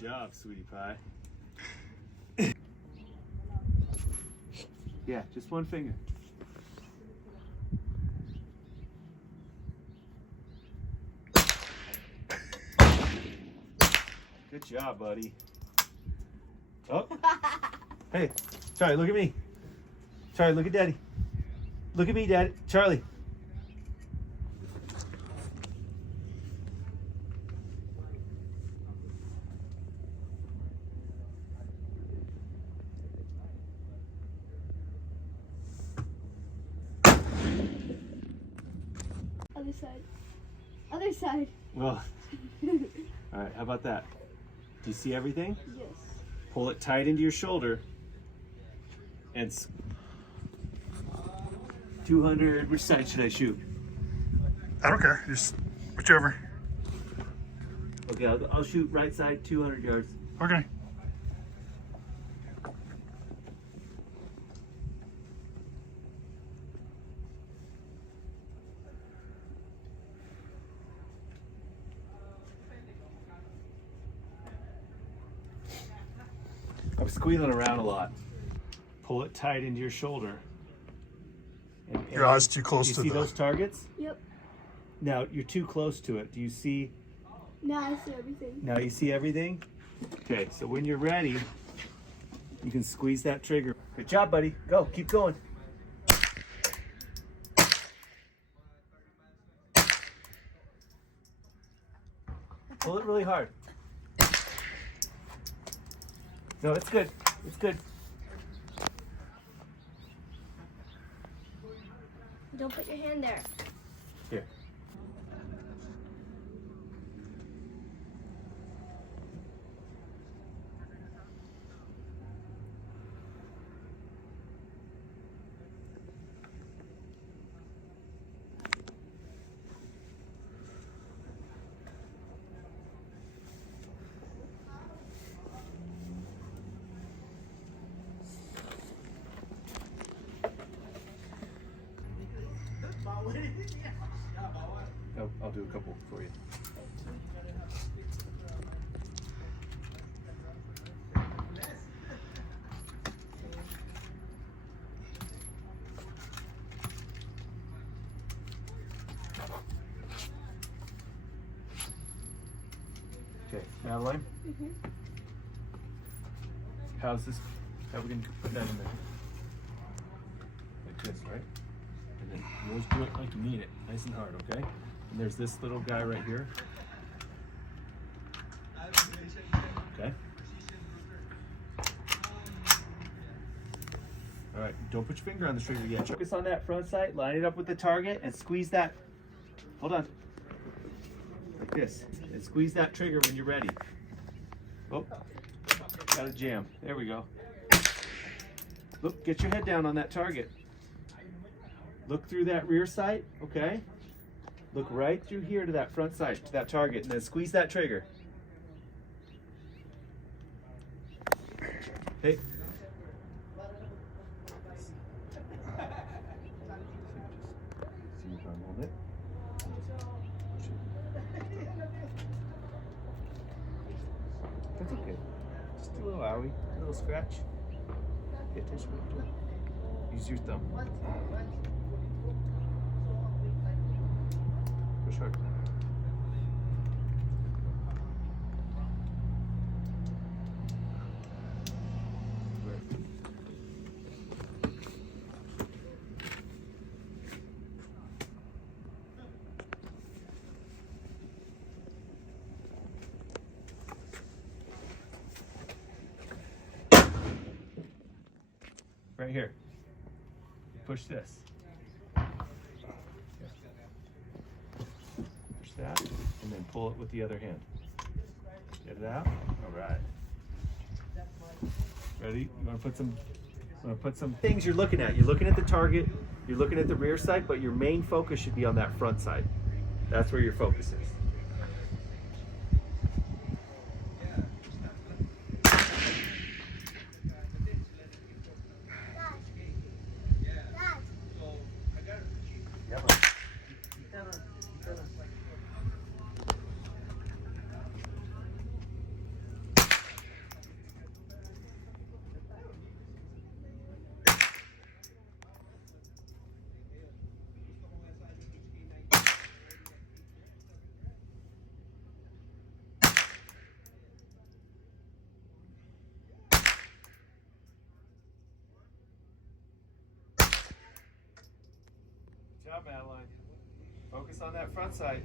job, sweetie pie. Yeah, just one finger. Good job, buddy. Oh. Hey, Charlie, look at me. Charlie, look at Daddy. Look at me, Daddy. Charlie. Other side. Other side. Well, all right, how about that? Do you see everything? Yes. Pull it tight into your shoulder. And 200, which side should I shoot? I don't care, just whichever. Okay, I'll shoot right side, 200 yards. Okay. I'm squealing around a lot. Pull it tight into your shoulder. And Your eyes too close do to you see the... those targets? Yep. Now, you're too close to it. Do you see? Now I see everything. Now you see everything? Okay, so when you're ready, you can squeeze that trigger. Good job, buddy. Go, keep going. Pull it really hard. No, it's good. It's good. Don't put your hand there. Here. I'll do a couple for you. Okay, Madeline? Mm-hmm. How's this? How are we going to put that in there? Like this, right? And then you always do it like you mean it, nice and hard, okay? And there's this little guy right here. Okay? All right, don't put your finger on the trigger yet. Focus on that front sight, line it up with the target, and squeeze that. Hold on. Like this. And squeeze that trigger when you're ready. Oh, got a jam. There we go. Look, get your head down on that target. Look through that rear sight, okay? Look right through here to that front sight, to that target, and then squeeze that trigger. Hey. That's okay. Just a little owie, a little scratch. Pay attention to what you're doing. Use your thumb. Push hard. Right here. Push this. Push that, and then pull it with the other hand. Get it out. All right. Ready? You want to put some things you're looking at. You're looking at the target. You're looking at the rear sight, but your main focus should be on that front side. That's where your focus is. job, Madeline. Focus on that front sight.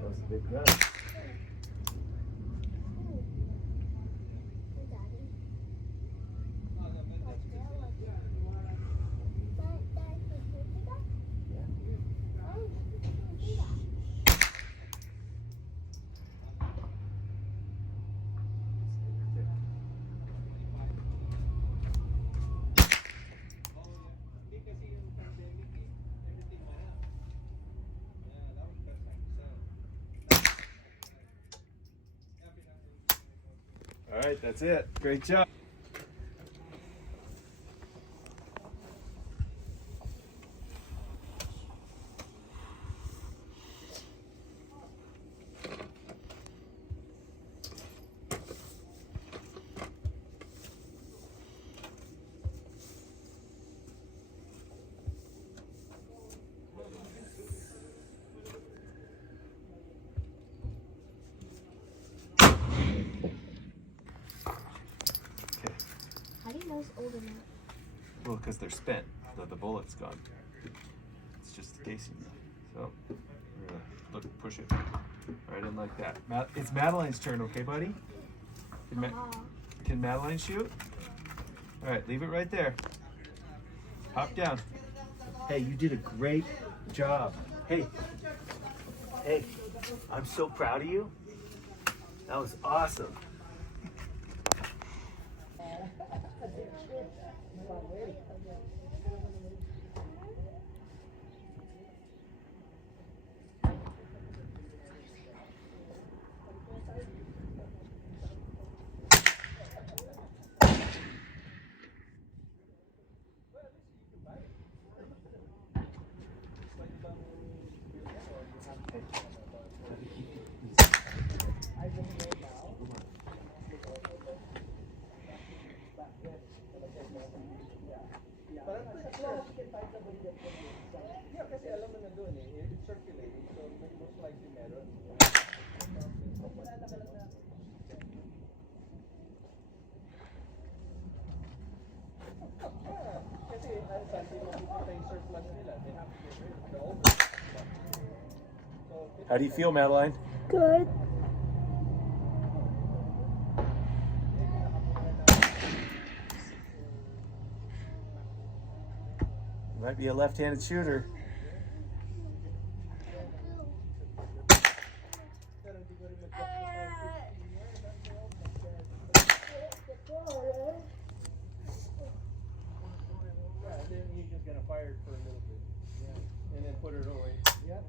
That was a big gun. All right, that's it. Great job. How do you know it's old enough? Well, because they're spent. The bullet's gone. It's just the casing. So, we're gonna push it right in like that. It's Madeline's turn, okay, buddy? Can Madeline shoot? All right, leave it right there. Hop down. Hey, you did a great job. Hey, I'm so proud of you. That was awesome. How do you feel, Madeline? Good. You might be a left-handed shooter. Then you're just gonna fire it for a little bit. Yeah. And then put it away. Yep.